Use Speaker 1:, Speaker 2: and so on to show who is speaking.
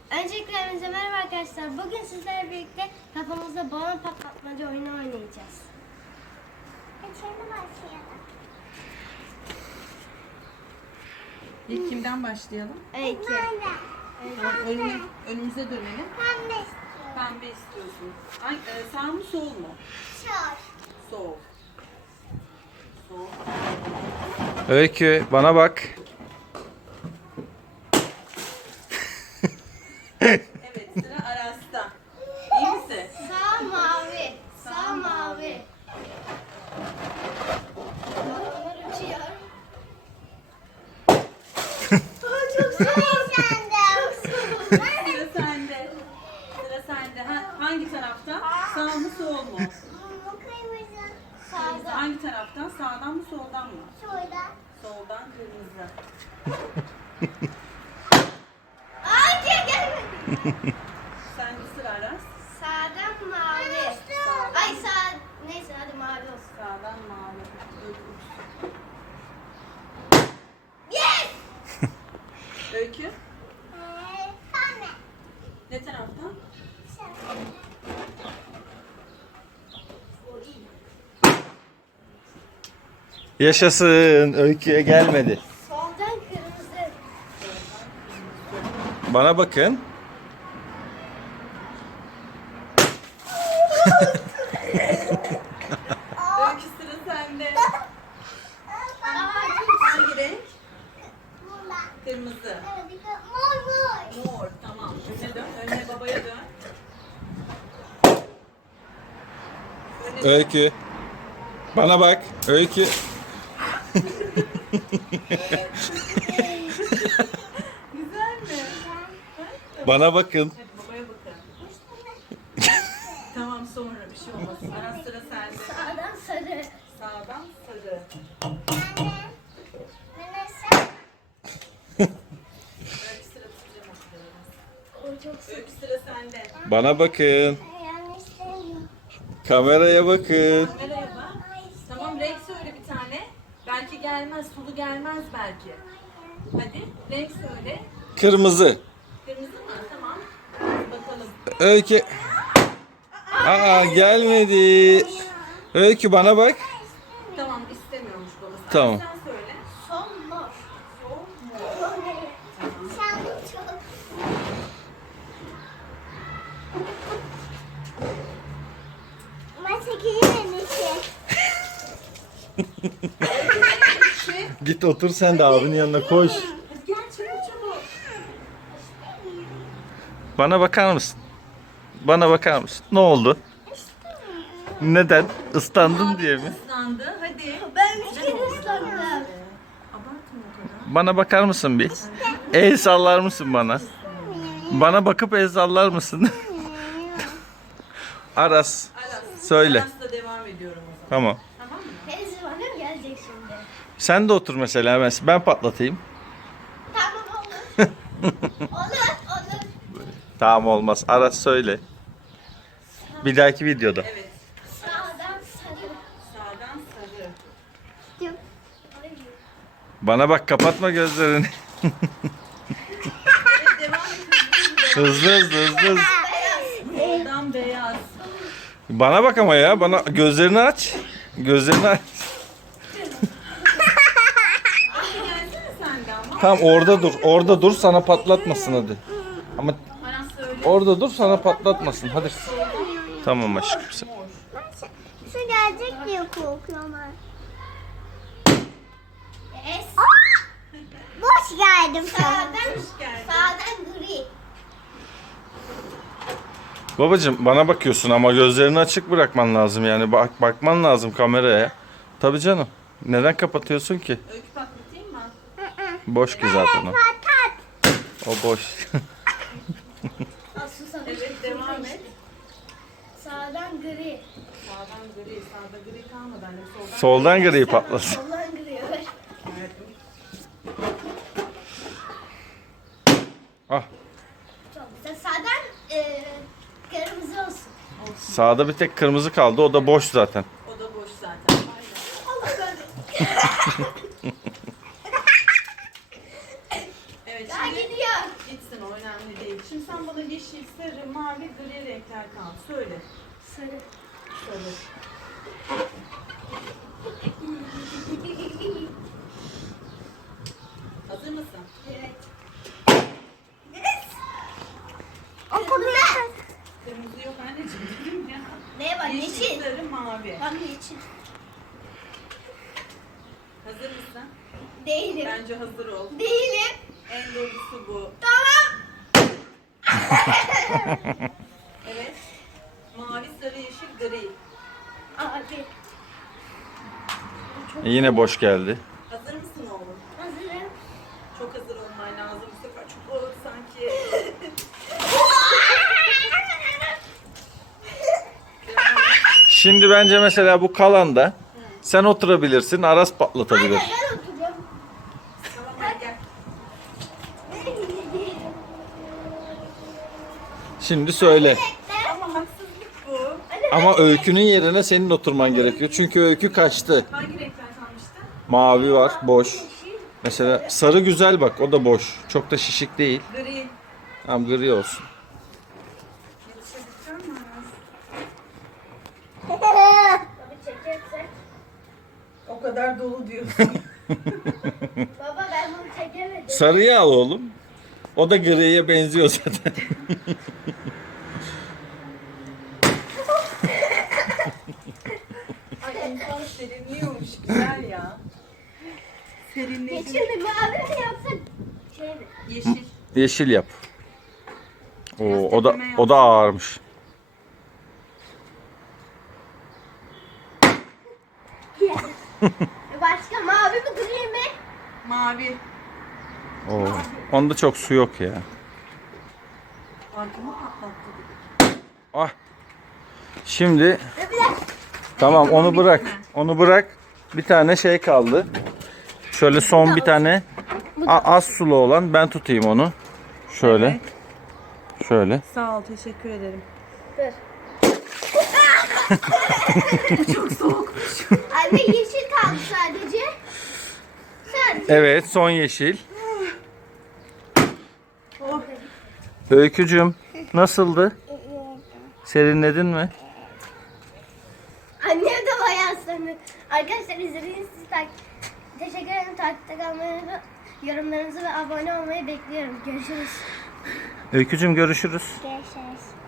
Speaker 1: Öncelikle hepinize merhaba arkadaşlar. Bugün sizlerle birlikte kafamızda balon patlatmaca oyunu oynayacağız.
Speaker 2: Şimdi başlayalım.
Speaker 3: İlk kimden başlayalım?
Speaker 1: Öykü.
Speaker 3: Önümüze dönelim.
Speaker 2: Ben de istiyorum.
Speaker 3: Pembe istiyorsun. Sağ mı sol mu?
Speaker 2: Şor.
Speaker 3: Sol. Sol.
Speaker 4: Öykü bana bak.
Speaker 3: Evet, sıra Aras'ta. İyi misin?
Speaker 1: Sağ mavi. Sağ mavi. Balonlar uçuyor. Çok soğuk.
Speaker 3: Sıra sende. Sıra sende. Hangi taraftan? Sağ mı sol mu?
Speaker 2: Bu kırmızı.
Speaker 3: Kırmızı. Hangi taraftan? Sağdan mı soldan mı?
Speaker 2: Şurada.
Speaker 3: Soldan kırmızı.
Speaker 1: Ay gelmedi.
Speaker 3: Sende sıra Aras.
Speaker 1: Sağdan mavi. Ay sağ. Neyse hadi mavi olsun.
Speaker 3: Sağdan mavi.
Speaker 1: Yes!
Speaker 3: Öykü.
Speaker 2: Pembe.
Speaker 3: Ne taraftan?
Speaker 4: Yaşasın. Öykü'ye gelmedi.
Speaker 1: Soldan kırmızı.
Speaker 4: Bana bakın.
Speaker 3: Öykü sıra sende. Hangi renk?
Speaker 2: Burada.
Speaker 3: Kırmızı.
Speaker 2: Evet, bir de mor mor.
Speaker 3: Mor. Tamam. Önüne dön. Önüne babaya dön. Önüne dön.
Speaker 4: Öykü. Bana bak. Öykü.
Speaker 3: Güzel mi?
Speaker 4: Bana bakın.
Speaker 3: Hadi babaya bakın. Tamam sonra bir şey olmaz. Aras sıra sende.
Speaker 1: Sağdan sarı.
Speaker 3: Sağdan sarı.
Speaker 2: Ben de. Melisa.
Speaker 3: Öykü sıra tutacağım o sırada.
Speaker 1: O çok sık.
Speaker 3: Öykü sıra sende.
Speaker 4: Bana bakın.
Speaker 2: Yanlış değil.
Speaker 4: Kameraya bakın.
Speaker 3: Kameraya bak. Tamam renk söyle bir tane. Belki gelmez. Sulu gelmez belki. Hadi renk söyle.
Speaker 4: Kırmızı.
Speaker 3: Kırmızı mı? Tamam. Bakalım.
Speaker 4: Öykü. Aa gelmedi. Öykü bana bak.
Speaker 3: Tamam istemiyormuş babası.
Speaker 4: Tamam.
Speaker 3: Sen söyle.
Speaker 1: Sol mor.
Speaker 3: Sol mu?
Speaker 2: Sen çok. Ben çekeyim enişte.
Speaker 4: Git otur sen de abinin yanına koş.
Speaker 3: Hadi gel çabuk çabuk.
Speaker 4: Bana bakar mısın? Bana bakar mısın? Ne oldu? Neden? Islandın diye mi?
Speaker 3: Islandı. Hadi.
Speaker 1: Ben 3 kere ıslandım.
Speaker 3: Abartma o kadar.
Speaker 4: Bana bakar mısın bir? El sallar mısın bana? Bana bakıp el sallar mısın? Aras.
Speaker 3: Aras.
Speaker 4: Söyle.
Speaker 3: Aras'la devam ediyorum o zaman.
Speaker 4: Tamam.
Speaker 3: Tamam mı?
Speaker 1: Teyze bana gelecek şimdi.
Speaker 4: Sen de otur mesela ben patlatayım.
Speaker 1: Tamam olur. Olur.
Speaker 4: Tamam olmaz. Aras söyle. Bir dahaki videoda.
Speaker 3: Evet.
Speaker 1: Sağdan sarı.
Speaker 3: Sağdan sarı.
Speaker 1: Ay,
Speaker 4: Bana bak kapatma gözlerini.
Speaker 3: Evet devam ediyoruz.
Speaker 4: Hızlı.
Speaker 3: Soldan beyaz.
Speaker 4: Bana bak ama ya. Bana gözlerini aç. Gözlerini aç.
Speaker 3: Hadi gelsene sen de ama.
Speaker 4: Tamam orada dur. Orada dur sana patlatmasın hadi. Ama
Speaker 3: Aras söyle.
Speaker 4: orada dur sana patlatmasın. Hadi. Tamam aşkım sen.
Speaker 3: Mor.
Speaker 2: Şu gelecek diye korkuyorum ben.
Speaker 1: yes.
Speaker 2: Boş geldim sana.
Speaker 1: Sağdan,
Speaker 3: geldin.
Speaker 1: sağdan gri.
Speaker 4: Babacım bana bakıyorsun ama gözlerini açık bırakman lazım yani. Bakman lazım kameraya. Tabii canım. Neden kapatıyorsun ki?
Speaker 3: Öykü patlatayım mı?
Speaker 4: Boş ki zaten o.
Speaker 2: Patat.
Speaker 4: O boş.
Speaker 1: Susamış.
Speaker 3: Evet devam et.
Speaker 1: Sağdan gri.
Speaker 3: Sağdan gri. Sağda gri kalmadı annem. Soldan.
Speaker 4: Soldan gri patlasın.
Speaker 1: Soldan gri. Evet.
Speaker 4: Ah,
Speaker 1: Çok güzel. Sağdan kırmızı olsun.
Speaker 4: sağda bir tek kırmızı kaldı. O da boş zaten.
Speaker 3: O da boş zaten. Aynen. Evet
Speaker 1: Daha
Speaker 3: şimdi
Speaker 1: gidiyor.
Speaker 3: gitsin o önemli değil. değil. Şimdi sen bana yeşil, sarı, mavi, gri renkler kaldı. Söyle.
Speaker 1: Sarı.
Speaker 3: Sarı. Hazır mısın?
Speaker 1: Evet.
Speaker 2: Okudum.
Speaker 3: Kırmızı yok anneciğim dedim ya.
Speaker 1: Ne var? Yeşil.
Speaker 3: Sarı, mavi.
Speaker 1: Bak yeşil.
Speaker 3: Hazır mısın?
Speaker 1: Değilim.
Speaker 3: Bence hazır ol.
Speaker 1: Değilim.
Speaker 3: En doğrusu bu.
Speaker 1: Tamam.
Speaker 3: Evet. Mavi, sarı, yeşil, gri.
Speaker 1: Abi.
Speaker 4: Yine boş geldi.
Speaker 3: Hazır mısın oğlum?
Speaker 1: Hazırım.
Speaker 3: Çok hazır olman lazım. Bu sefer çok ağır sanki.
Speaker 4: Şimdi bence mesela bu kalanda sen oturabilirsin. Aras patlatabilir.
Speaker 1: Ben oturacağım.
Speaker 3: Tamam hadi gel.
Speaker 4: Şimdi söyle.
Speaker 3: Ama haksızlık bu.
Speaker 4: Ama Öykü'nün yerine senin oturman gerekiyor. Çünkü Öykü kaçtı.
Speaker 3: Hangi renkler kalmıştı?
Speaker 4: Mavi var, boş. Mesela sarı güzel bak, o da boş. Çok da şişik değil.
Speaker 3: Gri.
Speaker 4: Tamam, gri olsun.
Speaker 3: Yetişebilecek mi Aras?
Speaker 1: Tabii çekersek.
Speaker 3: O kadar dolu diyorsun.
Speaker 1: Baba ben bunu çekemedim.
Speaker 4: Sarıyı al oğlum. O da griye benziyor zaten.
Speaker 3: Ay insan serinliyormuş. Güzel ya. Serinledim.
Speaker 1: Yeşil mi mavi mi yapsak? Şey mi?
Speaker 3: Yeşil.
Speaker 4: Yeşil yap. Oo, o da ağırmış.
Speaker 1: Başka mavi mi gri mi?
Speaker 3: Mavi.
Speaker 4: Oo, onda çok su yok ya.
Speaker 3: Arkama patlattı.
Speaker 4: Ah. Şimdi tamam, onu bırak. Onu bırak. Bir tane şey kaldı. Şöyle son bir tane az sulu olan, ben tutayım onu. Şöyle.
Speaker 3: Evet.
Speaker 4: Şöyle.
Speaker 3: Sağ ol. Teşekkür ederim.
Speaker 1: Dur.
Speaker 3: Çok soğuk.
Speaker 1: Anne yeşil kaldı sadece. Sadece.
Speaker 4: Evet, son yeşil.
Speaker 3: Oh.
Speaker 4: Öykücüm, nasıldı? Serinledin mi?
Speaker 1: Annem de bayağı sanır. Arkadaşlar izlediğiniz için teşekkür ederim. Takipte kalmanızı, yorumlarınızı ve abone olmayı bekliyorum. Görüşürüz.
Speaker 4: Öykücüm, görüşürüz.
Speaker 2: Görüşürüz.